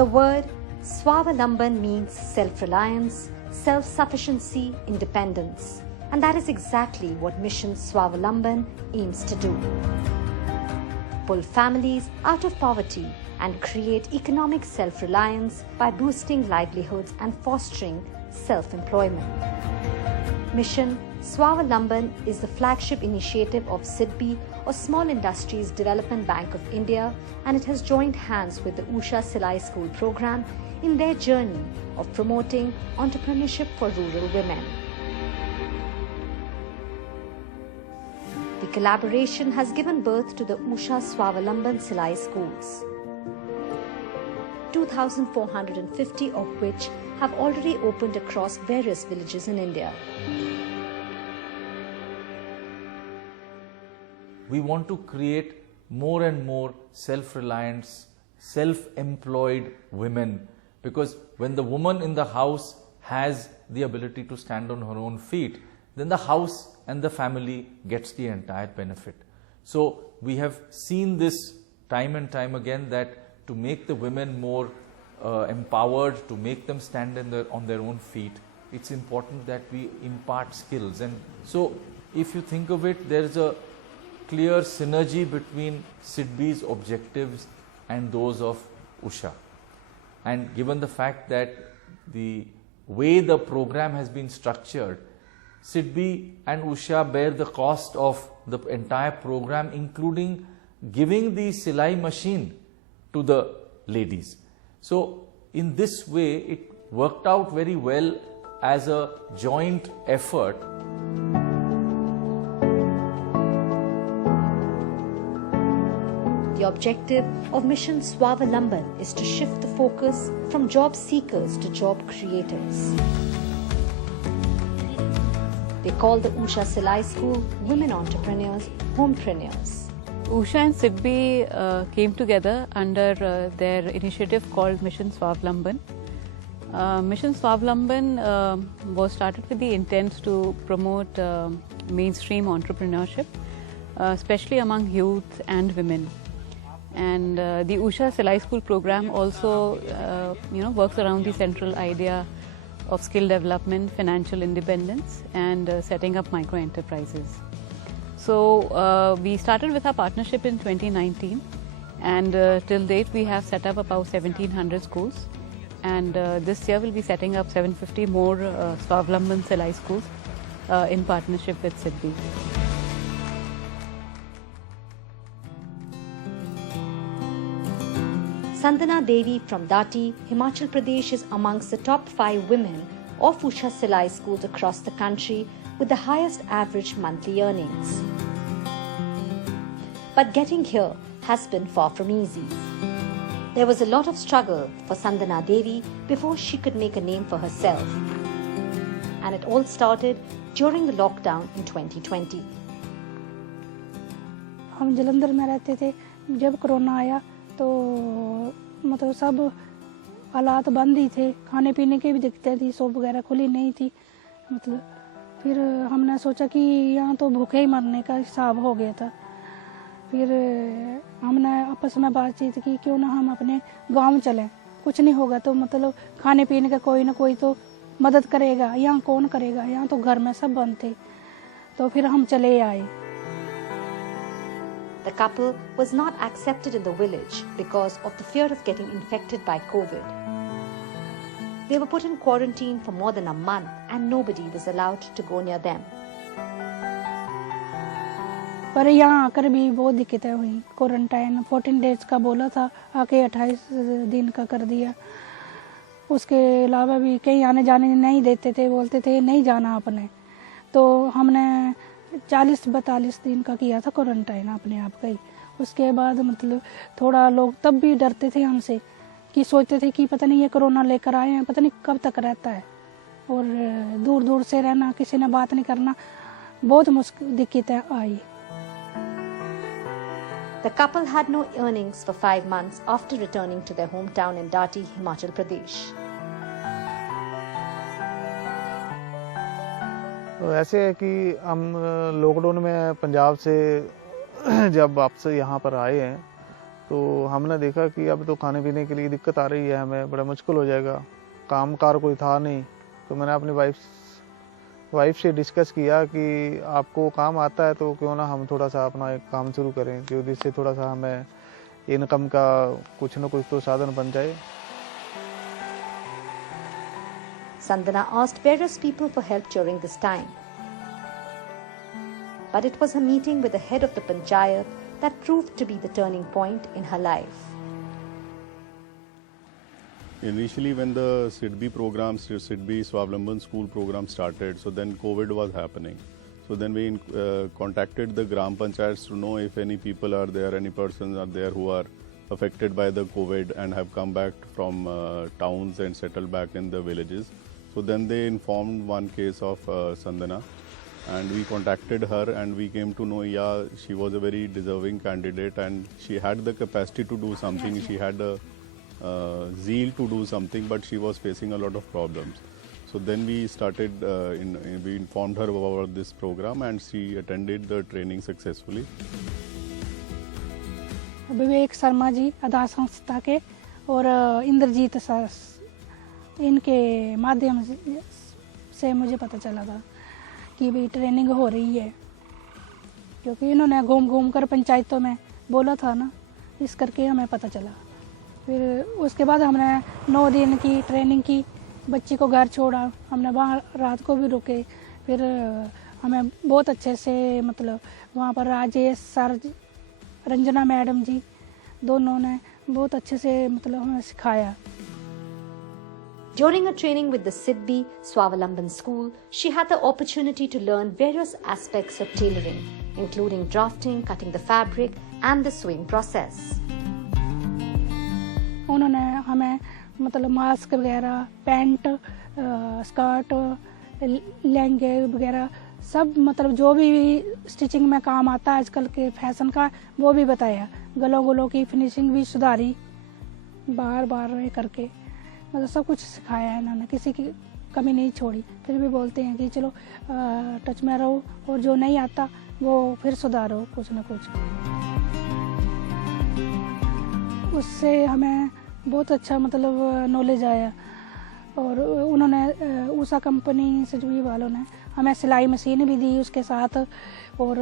The word Swavalamban means self-reliance, self-sufficiency, independence. And that is exactly what Mission Swavalamban aims to do. Pull families out of poverty and create economic self-reliance by boosting livelihoods and fostering self-employment. Mission Swavalamban is the flagship initiative of SIDBI, or Small Industries Development Bank of India, and it has joined hands with the USHA Silai School program in their journey of promoting entrepreneurship for rural women. The collaboration has given birth to the USHA Swavalamban Silai Schools, 2,450 of which have already opened across various villages in India. We want to create more and more self-reliant, self-employed women, because when the woman in the house has the ability to stand on her own feet, then the house and the family gets the entire benefit. So we have seen this time and time again, that to make the women more empowered, to make them stand on their own feet, it's important that we impart skills. And so if you think of it, there is a clear synergy between SIDBI's objectives and those of USHA. And given the fact that the way the program has been structured, SIDBI and USHA bear the cost of the entire program, including giving the Silai machine to the ladies. So in this way, it worked out very well as a joint effort. The objective of Mission Swavalamban is to shift the focus from job seekers to job creators. They call the USHA Silai School Women Entrepreneurs, Homepreneurs. USHA and SIDBI came together under their initiative called Mission Swavalamban. Mission Swavalamban was started with the intent to promote mainstream entrepreneurship, especially among youth and women. And the USHA Silai School program also works around the central idea of skill development, financial independence, and setting up micro enterprises. So we started with our partnership in 2019, and till date we have set up about 1,700 schools, and this year we'll be setting up 750 more Swavalamban Silai Schools in partnership with SIDBI. Sandna Devi from Dati, Himachal Pradesh is amongst the top 5 women of USHA Silai Schools across the country with the highest average monthly earnings. But getting here has been far from easy. There was a lot of struggle for Sandna Devi before she could make a name for herself. And it all started during the lockdown in 2020. हम जलंधर में रहते थे, जब corona आया तो मतलब सब हालात बंद ही थे, खाने पीने की भी दिक्कतें थी, शॉप वगैरह खुली नहीं थी। मतलब फिर हमने सोचा कि यहाँ तो भूखे ही मरने का हिसाब हो गया था। फिर हमने आपस में बातचीत की, क्यों ना हम अपने गांव चलें, कुछ नहीं होगा तो मतलब खाने पीने का कोई ना कोई तो मदद करेगा, यहाँ कौन करेगा, यहाँ तो घर में सब बंद थे। तो फिर हम चले आए। The couple was not accepted in the village because of the fear of getting infected by COVID. They were put in quarantine for more than a month and nobody was allowed to go near them. पर यहाँ आकर भी बहुत दिक्कतें हुई। Quarantine 14 days का बोला था, आके 28 दिन का कर दिया। उसके अलावा भी कहीं आने जाने नहीं देते थे, बोलते थे नहीं जाना आपने। तो हमने 40-42 दिन का किया था क्वारंटाइन अपने आप का ही। उसके बाद मतलब थोड़ा लोग तब भी डरते थे हमसे, कि सोचते थे कि पता नहीं ये कोरोना लेकर आए हैं, पता नहीं कब तक रहता है। और दूर दूर से रहना, किसी ने बात नहीं करना, बहुत मुश्किल दिक्कतें आई। The couple had no earnings for 5 months after returning to their hometown in Dati, Himachal Pradesh. तो ऐसे है कि हम लॉकडाउन में पंजाब से जब वापस यहाँ पर आए हैं तो हमने देखा कि अब तो खाने पीने के लिए दिक्कत आ रही है, हमें बड़ा मुश्किल हो जाएगा, काम कार कोई था नहीं। तो मैंने अपनी वाइफ से डिस्कस किया कि आपको काम आता है तो क्यों ना हम थोड़ा सा अपना एक काम शुरू करें, कि जिससे थोड़ा सा हमें इनकम का कुछ न कुछ तो साधन बन जाए। Sandna asked various people for help during this time. But it was her meeting with the head of the Panchayat that proved to be the turning point in her life. Initially, when the SIDBI program, SIDBI Swavalamban School program started, so then COVID was happening. So then we contacted the Gram Panchayats to know if any people are there, any persons are there who are affected by the COVID and have come back from towns and settled back in the villages. So then they informed one case of Sandna, and we contacted her and we came to know, yeah, she was a very deserving candidate and she had the capacity to do something. She had a zeal to do something, but she was facing a lot of problems. So then we started, we informed her about this program and she attended the training successfully. Vivek Sharma ji आधार संस्था के और Indrajit sir, इनके माध्यम से मुझे पता चला था कि भी ट्रेनिंग हो रही है, क्योंकि इन्होंने घूम घूम कर पंचायतों में बोला था ना, इस करके हमें पता चला। फिर उसके बाद हमने 9 दिन की ट्रेनिंग की, बच्ची को घर छोड़ा, हमने वहाँ रात को भी रुके। फिर हमें बहुत अच्छे से मतलब वहाँ पर राजेश सर, रंजना मैडम जी, दोनों ने बहुत अच्छे से मतलब हमें सिखाया। During her training with the SIDBI Swavalamban School, she had the opportunity to learn various aspects of tailoring, including drafting, cutting the fabric, and the sewing process. उन्होंने हमें मतलब मास्क वगैरह, पैंट, स्कर्ट, लहंगे वगैरह सब मतलब जो भी स्टिचिंग में काम आता है आजकल के फैशन का, वो भी बताया। गलों की फिनिशिंग भी सुधारी, बार करके मतलब सब कुछ सिखाया है इन्होंने, किसी की कमी नहीं छोड़ी। फिर भी बोलते हैं कि चलो टच में रहो और जो नहीं आता वो फिर सुधारो कुछ ना कुछ। उससे हमें बहुत अच्छा मतलब नॉलेज आया। और उन्होंने उषा कंपनी SIDBI वालों ने हमें सिलाई मशीन भी दी उसके साथ, और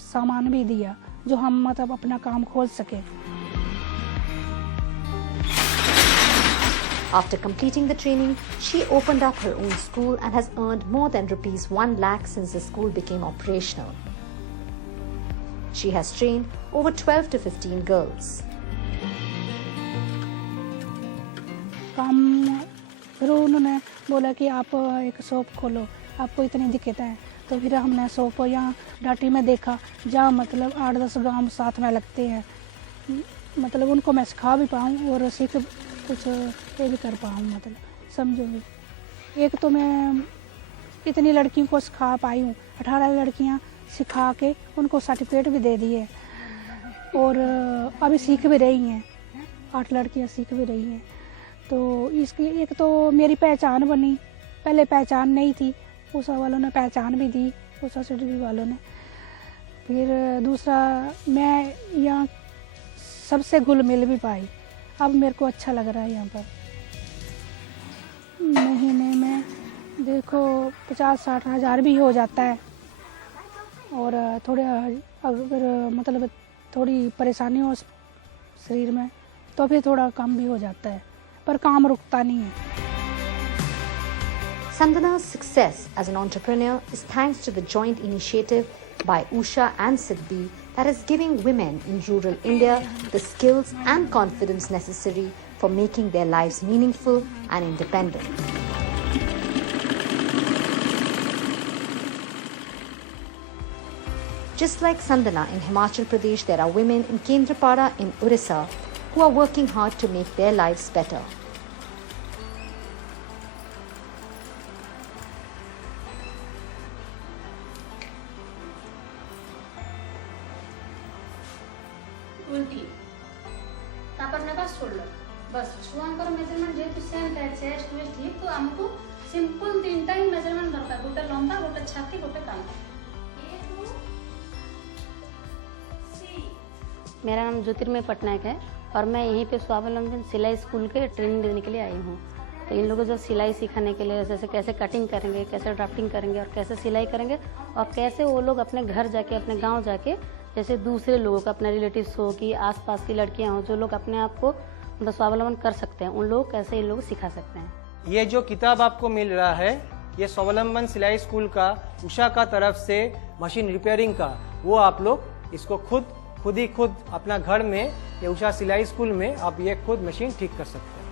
सामान भी दिया जो हम मतलब अपना काम खोल सके। After completing the training, she opened up her own school and has earned more than ₹1 lakh since the school became operational. She has trained over 12 to 15 girls. फिर उन्होंने बोला कि आप एक शॉप खोलो, आपको इतनी दिक्कत है। तो फिर हमने शॉप यहाँ डाटी में देखा, जहाँ मतलब 8-10 गांव साथ में लगते हैं, मतलब उनको मैं सिखा भी पाऊँ और सीख कुछ ये भी कर पाऊँ, मतलब समझो। एक तो मैं इतनी लड़कियों को सिखा पाई हूँ, 18 लड़कियाँ सिखा के उनको सर्टिफिकेट भी दे दिए, और अभी सीख भी रही हैं, 8 लड़कियाँ सीख भी रही हैं। तो इसकी एक तो मेरी पहचान बनी, पहले पहचान नहीं थी, उषा वालों ने पहचान भी दी, उषा SIDBI वालों ने। फिर दूसरा, मैं यहाँ सबसे घुल मिल भी पाई, अब मेरे को अच्छा लग रहा है यहाँ पर। महीने में देखो 50-60 हज़ार भी हो जाता है, और थोड़े अगर मतलब थोड़ी परेशानी हो शरीर में तो फिर थोड़ा कम भी हो जाता है, पर काम रुकता नहीं है। Sandna's success as an entrepreneur is thanks to the joint initiative by USHA and SIDBI that is giving women in rural India the skills and confidence necessary for making their lives meaningful and independent. Just like Sandna in Himachal Pradesh, there are women in Tripura in Orissa who are working hard to make their lives better. उल्टी तापर नेबा shoulder बस छुआंकर measurement जेतु same था, chest waste ठीक, तो हमको simple 3टा ही measurement दरकार, गोटे लंबा, गोटे छाती, गोटे कांधा। मेरा नाम ज्योतिर्मय पटनायक है और मैं यहीं पे स्वावलंबन सिलाई स्कूल के ट्रेनिंग देने के लिए आई हूँ। तो इन लोगों को जो सिलाई सिखाने के लिए जैसे कैसे कटिंग करेंगे, कैसे ड्राफ्टिंग करेंगे और कैसे सिलाई करेंगे और कैसे वो लोग अपने घर जाके, अपने गाँव जाके जैसे दूसरे लोगों को, अपने रिलेटिव्स हो कि आसपास की लड़कियाँ हों जो लोग अपने आप को मतलब स्वावलंबन कर सकते हैं, उन लोग कैसे इन लोग सिखा सकते हैं। ये जो किताब आपको मिल रहा है ये स्वावलंबन सिलाई स्कूल का उषा का तरफ से मशीन रिपेयरिंग का, वो आप लोग इसको खुद ही अपना घर में ये उषा सिलाई स्कूल में आप ये खुद मशीन ठीक कर सकते हैं।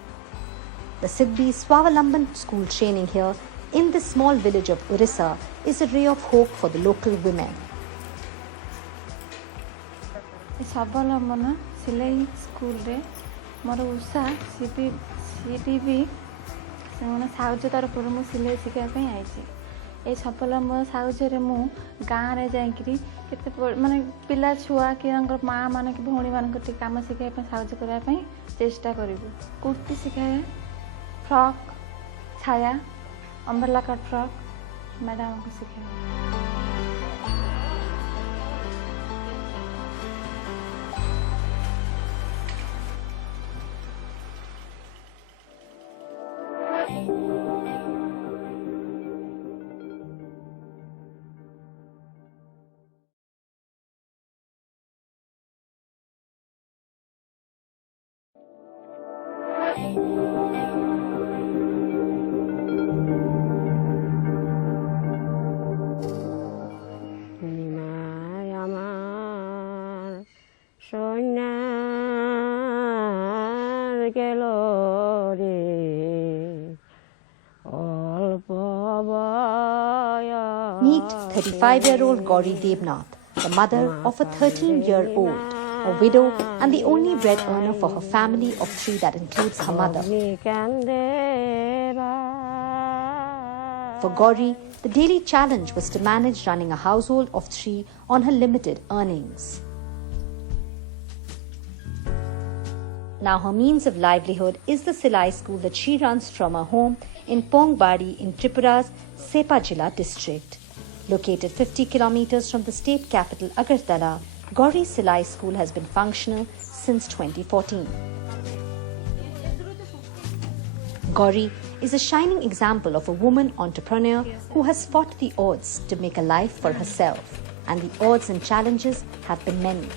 The SIDBI Swavalamban School training here in this small village of Orissa is a ray of hope for the local women. स्वावलंबन सिलाई स्कूल रे मोर उषा सीडीबी से साहय तरफ मु सिलाई शिखापी आई। ये स्वावलंबन साहय मु गाँव में जाकि माने पिला छुआ कि माँ मान कि भौणी मान कम शिखापी साहय करने चेष्टा करूँ। कुर्ती शिखाए, फ्रॉक, छाया, अम्ब्रेला कट फ्रॉक मैडम को सिखाए। Meet 35-year-old Gouri Debnath, the mother of a 13-year-old, a widow and the only bread earner for her family of 3 that includes her mother. For Gouri, the daily challenge was to manage running a household of 3 on her limited earnings. Now her means of livelihood is the Silai School that she runs from her home in Pongbadi in Tripura's Sepa Jilla district. Located 50 kilometers from the state capital Agartala, Gouri Silai School has been functional since 2014. Gouri is a shining example of a woman entrepreneur who has fought the odds to make a life for herself, and the odds and challenges have been many.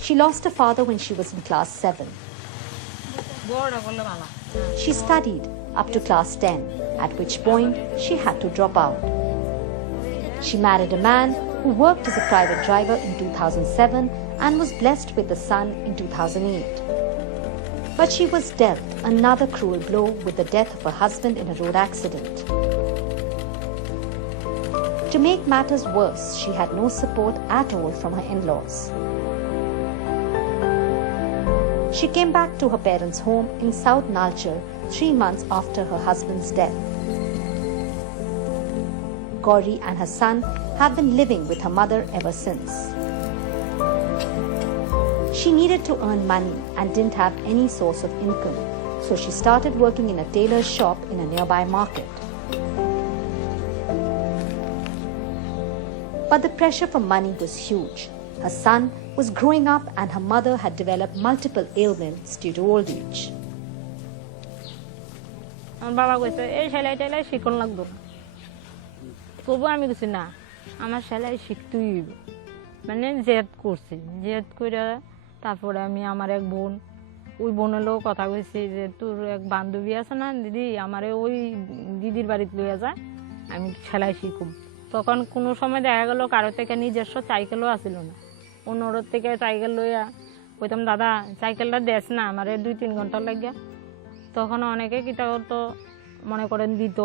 She lost her father when she was in class 7. She studied up to class 10, at which point she had to drop out. She married a man who worked as a private driver in 2007 and was blessed with a son in 2008. But she was dealt another cruel blow with the death of her husband in a road accident. To make matters worse, she had no support at all from her in-laws. She came back to her parents' home in South Nalchar 3 months after her husband's death. Gouri and her son have been living with her mother ever since. She needed to earn money and didn't have any source of income, so she started working in a tailor's shop in a nearby market. But the pressure for money was huge. Her son was growing up and her mother had developed multiple ailments due to old age. তারপরে আমি আমার এক বোন, ওই বোনেরও কথা কইছি যে তোর এক বান্ধবী আছে না দিদি, আমারে ওই দিদির বাড়িতে লইয়া যায়, আমি সেলাই শিখুম। তখন কোনো সময় দেখা গেল কারো থেকে নিজস্ব সাইকেলও আসিল না, অন্যর থেকে সাইকেল লইয়া কইতাম দাদা সাইকেলটা দেস না আমারে 2-3 ঘন্টা লাগিয়া। তখন অনেকে কিতা করতো মনে করেন দিত,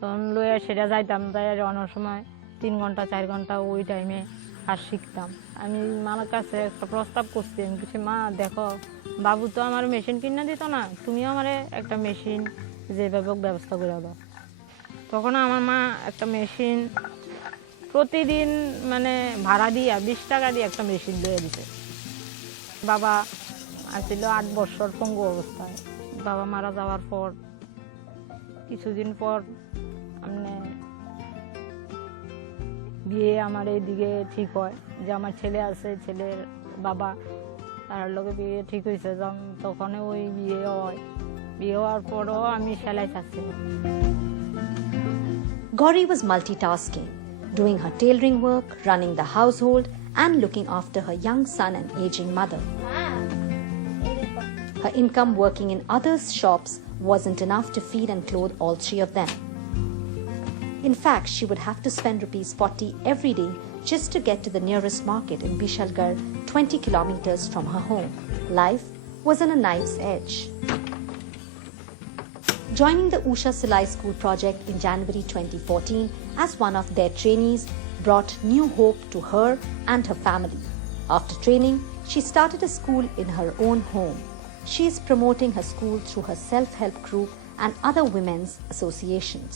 তখন লইয়া সেটা যাইতাম, যাই অনেক সময় 3 ঘন্টা 4 ঘন্টা ওই টাইমে আর শিখতাম। আমি মার কাছে একটা প্রস্তাব করছি, আমি কিছু মা দেখো বাবু তো আমার মেশিন কিনে দিত না, তুমি আমারে একটা মেশিন যেভাবে ব্যবস্থা করে দাও। তখন আমার মা একটা মেশিন প্রতিদিন মানে ভাড়া দিয়া 20 টাকা দিয়ে একটা মেশিন দিয়ে দিতে। বাবা আসছিল 8 বছর পঙ্গু অবস্থায়। বাবা মারা যাওয়ার পর কিছুদিন পর মানে বিয়ে আমার এইদিকে ঠিক হয়, যে আমার ছেলে আছে, ছেলের বাবা তার লগে বিয়ে ঠিক হয়েছে, তখন ওই বিয়ে হয়। বিয়ে হওয়ার পরও আমি সেলাই ছাড়ছিলাম। Gouri was multitasking, doing her tailoring work, running the household, and looking after her young son and aging mother. Her income working in others' shops wasn't enough to feed and clothe all three of them. In fact, she would have to spend ₹40 every day just to get to the nearest market in Bishalgarh, 20 kilometers from her home. Life was on a knife's edge. Joining the USHA Silai School project in January 2014 as one of their trainees brought new hope to her and her family. After training, she started a school in her own home. She is promoting her school through her self-help group and other women's associations.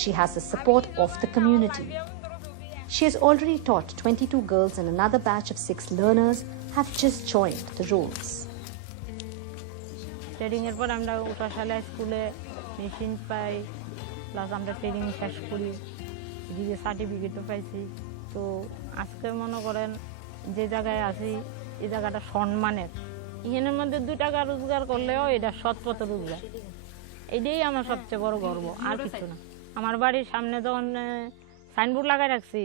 She has the support of the community. She has already taught 22 girls and another batch of 6 learners have just joined the rolls. Training এর পর আমরা USHA Silai স্কুলে machine পাই, plus আমরা training শেষ করি, এদিকে সার্টিফিকেটও পাইছি। তো আজকে মনে করেন যে জায়গায় আছি এই জায়গাটা সম্মানের, এখানের মধ্যে 2 টাকা রোজগার করলেও এটা সৎ পথে রোজগার, এটাই আমার সবচেয়ে বড় গর্ব, আর কিছু না। আমার বাড়ির সামনে যখন সাইনবোর্ড লাগাই রাখছি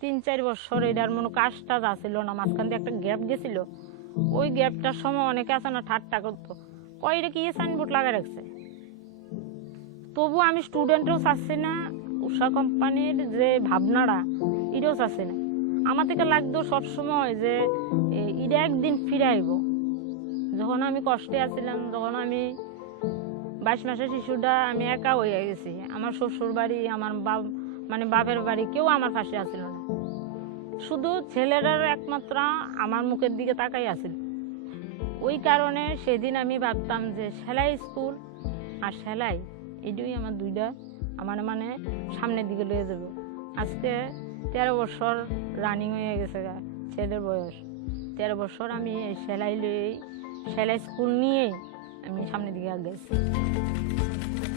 3-4 বছর এটার মনে কাজটা ছিল না, মাঝখান দিয়ে একটা গ্যাপ গেছিল, ওই গ্যাপটার সময় অনেকে আছে না ঠাট্টা করতো, কয়টা কি সাইনবোর্ড লাগাই রাখছে। তবু আমি স্টুডেন্টও চাচ্ছি না, USHA কোম্পানির যে ভাবনাটা এটাও চাচ্ছি না। আমার থেকে লাগতো সবসময় যে এটা একদিন ফিরে আইব। যখন আমি কষ্টে আছিলাম, যখন আমি 22 মাসের শিশুটা আমি একা হয়ে গেছি, আমার শ্বশুর বাড়ি, আমার বাপের বাড়ি কেউ আমার পাশে আসছিল না, শুধু ছেলেরার একমাত্র আমার মুখের দিকে তাকাই আছিল। ওই কারণে সেদিন আমি ভাবতাম যে সেলাই স্কুল আর সেলাই এটাই আমার দুইটা আমার সামনের দিকে লয়ে যাব। আজকে 13 বছর রানিং হয়ে গেছে, ছেলের বয়স 13 বছর আমি সেলাই স্কুল নিয়েই আমি সামনের দিকে আগাইছি।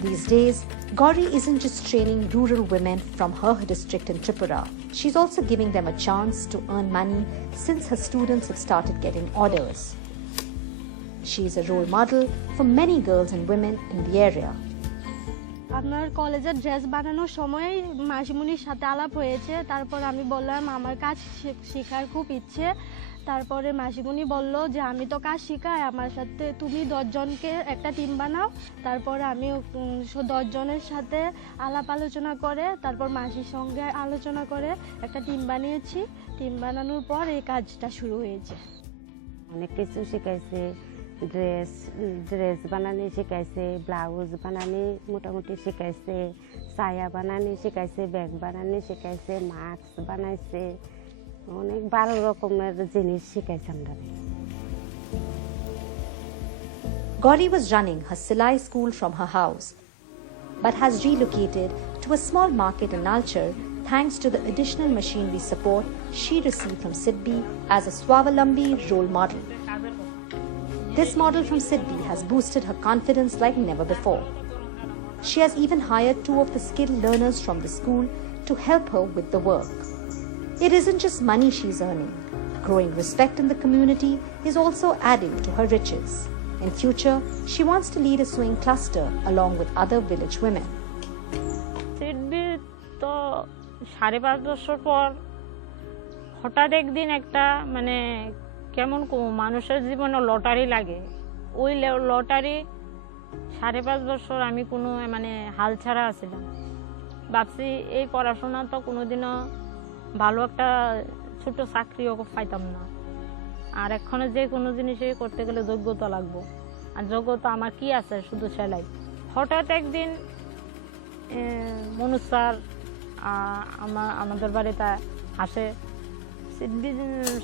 These days, Gouri isn't just training rural women from her district in Tripura. She's also giving them a chance to earn money since her students have started getting orders. She is a role model for many girls and women in the area. আপনার কলেজের dress বানানোর সময় মাসিমণির সাথে আলাপ হয়েছে, তারপর আমি বললাম আমার কাজ শেখার খুব ইচ্ছে। তারপরে মাসিমণি বলল যে আমি তো কাজ শেখাই, আমার সাথে তুমি 10 জনকে একটা টিম বানাও। তারপরে আমি 10 জনের সাথে আলাপ আলোচনা করে, তারপর মাসির সঙ্গে আলোচনা করে একটা টিম বানিয়েছি। টিম বানানোর পর এই কাজটা শুরু হয়েছে। অনেক কিছু শিখাইছে, ড্রেস বানানি শিখাইছে, ব্লাউজ বানানি মোটামুটি শিখাইছে, সায়া বানানি শিখাইছে, ব্যাগ বানানি শিখাইছে, মাস্ক বানাইছে, অনেক 12 রকমের জিনিস শিখাইছে আমরা। Gouri was running her Silai school from her house, but has relocated to a small market in Nalchar thanks to the additional machinery support she received from SIDBI as a Swavalambi role model. This model from SIDBI has boosted her confidence like never before. She has even hired 2 of the skilled learners from the school to help her with the work. It isn't just money she's earning. Growing respect in the community is also adding to her riches. In future, she wants to lead a sewing cluster along with other village women. SIDBI তো 5.5 বছর পর হঠাৎ একদিন একটা কেমন মানুষের জীবনে lottery লাগে, ওই লটারি 5.5 বছর আমি কোনো হাল ছাড়া আছিলাম। ভাবছি এই পড়াশোনা তো কোনোদিনও ভালো একটা ছোট চাকরিও পাইতাম না, আর এখনো যে কোনো জিনিসই করতে গেলে যোগ্যতা লাগবো, আর যোগ্যতা আমার কি আছে, শুধু সেলাই। হঠাৎ একদিন মনোজ স্যার আমাদের বাড়িতে আসে, SIDBI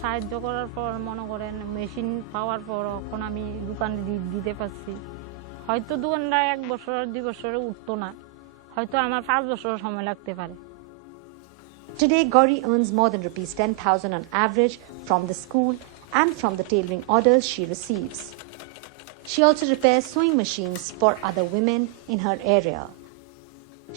সাহায্য করার পর মনে করেন মেশিন পাওয়ার পর এখন আমি দোকান দিতে পারছি। হয়তো দোকানটা 1 বছর 2 বছরে উঠতো না, হয়তো আমার 5 বছর সময় লাগতে পারে। Today, Gouri earns more than ₹10,000 on average from the school and from the tailoring orders she receives. She also repairs sewing machines for other women in her area.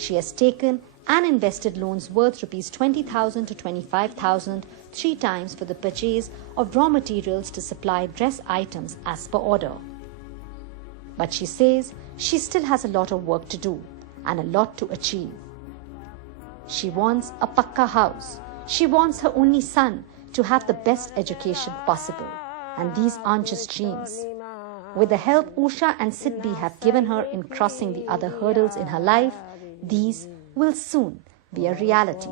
She has taken and invested loans worth rupees 20,000 to 25,000 3 times for the purchase of raw materials to supply dress items as per order. But she says she still has a lot of work to do and a lot to achieve. She wants a pakka house. She wants her only son to have the best education possible. And these aren't just dreams. With the help USHA and SIDBI have given her in crossing the other hurdles in her life, these will soon be a reality.